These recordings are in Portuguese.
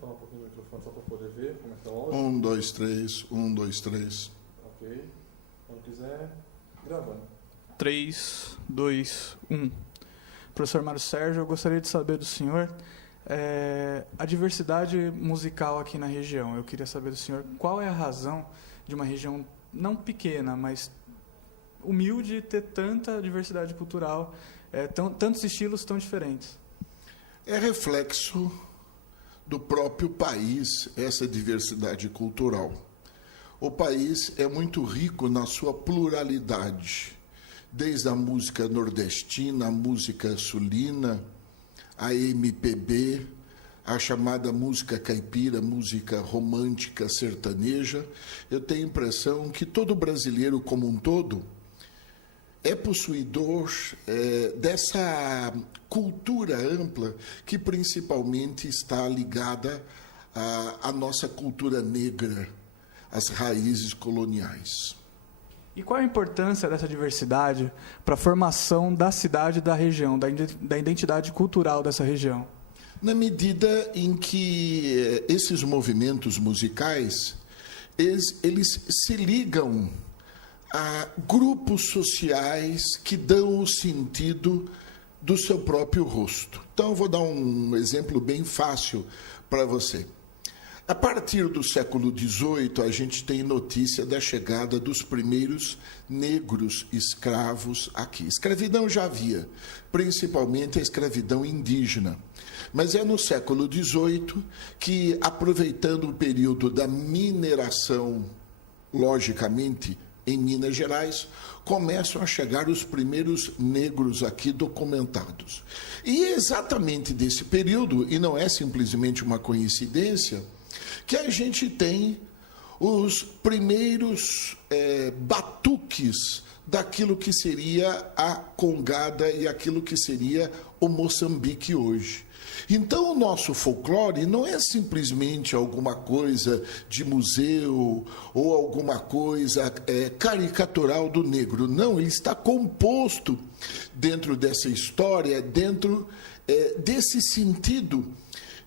falar um pouquinho no microfone só para poder ver como é que tá o áudio? 1, 2, 3, 1, 2, 3. Ok. Quando quiser, gravando. 3, 2, 1. Professor Mário Sérgio, eu gostaria de saber do senhor a diversidade musical aqui na região. Eu queria saber do senhor qual é a razão de uma região não pequena, mas humilde, ter tanta diversidade cultural, tantos estilos tão diferentes. É reflexo do próprio país, essa diversidade cultural. O país é muito rico na sua pluralidade, desde a música nordestina, a música sulina, a MPB, a chamada música caipira, música romântica sertaneja. Eu tenho a impressão que todo brasileiro como um todo é possuidor dessa cultura ampla que principalmente está ligada à nossa cultura negra, às raízes coloniais. E qual a importância dessa diversidade para a formação da cidade e da região, da identidade cultural dessa região? Na medida em que esses movimentos musicais, eles se ligam a grupos sociais que dão o sentido do seu próprio rosto. Então, eu vou dar um exemplo bem fácil para você. A partir do século XVIII, a gente tem notícia da chegada dos primeiros negros escravos aqui. Escravidão já havia, principalmente a escravidão indígena. Mas é no século XVIII que, aproveitando o período da mineração, logicamente, em Minas Gerais, começam a chegar os primeiros negros aqui documentados. E é exatamente desse período, e não é simplesmente uma coincidência, que a gente tem os primeiros batuques daquilo que seria a Congada e aquilo que seria o Moçambique hoje. Então, o nosso folclore não é simplesmente alguma coisa de museu ou alguma coisa caricatural do negro. Não, ele está composto dentro dessa história, dentro desse sentido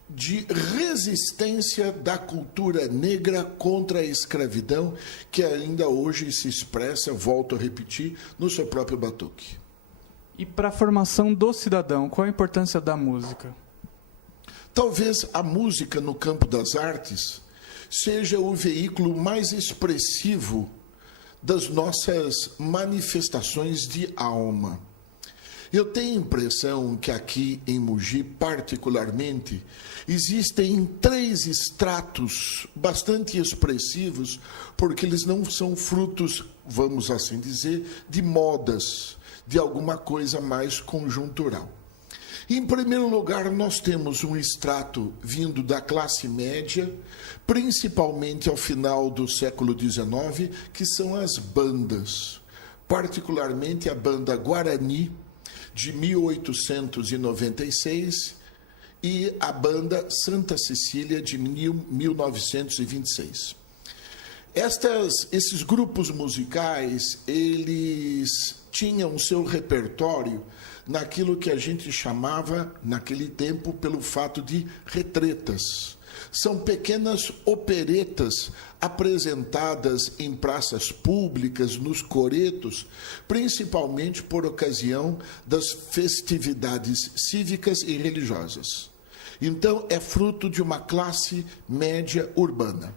de resistência da cultura negra contra a escravidão, que ainda hoje se expressa, volto a repetir, no seu próprio batuque. E para a formação do cidadão, qual a importância da música? Talvez a música no campo das artes seja o veículo mais expressivo das nossas manifestações de alma. Eu tenho a impressão que aqui em Mogi, particularmente, existem 3 estratos bastante expressivos, porque eles não são frutos, vamos assim dizer, de modas, de alguma coisa mais conjuntural. Em primeiro lugar, nós temos um extrato vindo da classe média, principalmente ao final do século XIX, que são as bandas, particularmente a banda Guarani, de 1896, e a banda Santa Cecília, de 1926. Esses grupos musicais, eles tinham o seu repertório naquilo que a gente chamava, naquele tempo, pelo fato de retretas. São pequenas operetas apresentadas em praças públicas, nos coretos, principalmente por ocasião das festividades cívicas e religiosas. Então, é fruto de uma classe média urbana.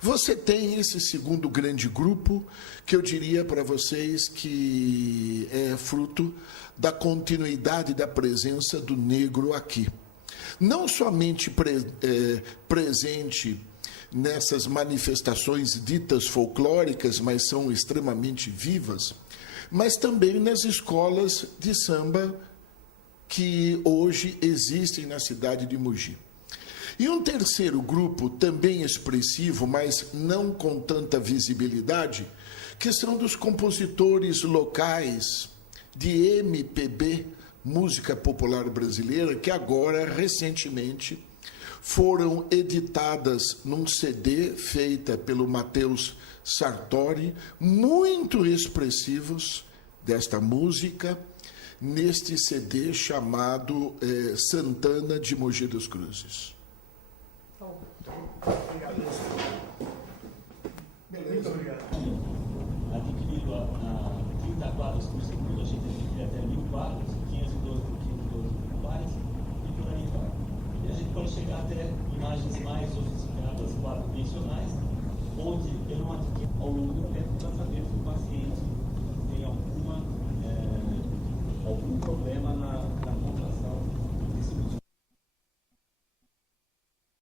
Você tem esse segundo grande grupo, que eu diria para vocês que é fruto da continuidade da presença do negro aqui. Não somente presente nessas manifestações ditas folclóricas, mas são extremamente vivas, mas também nas escolas de samba que hoje existem na cidade de Mogi. E um terceiro grupo, também expressivo, mas não com tanta visibilidade, que são dos compositores locais de MPB, música popular brasileira, que agora, recentemente, foram editadas num CD feita pelo Matheus Sartori, muito expressivos desta música, neste CD chamado Santana de Mogi das Cruzes. Obrigado. Muito obrigado. Adquirido a 30 quadros por segundo, a gente adquire até 1000 quadros, 512 por 512 pixels e por aí vai. E a gente pode chegar até imagens mais sofisticadas, quadridimensionais, onde eu não adquiro ao longo do tempo para saber se o paciente tem algum problema na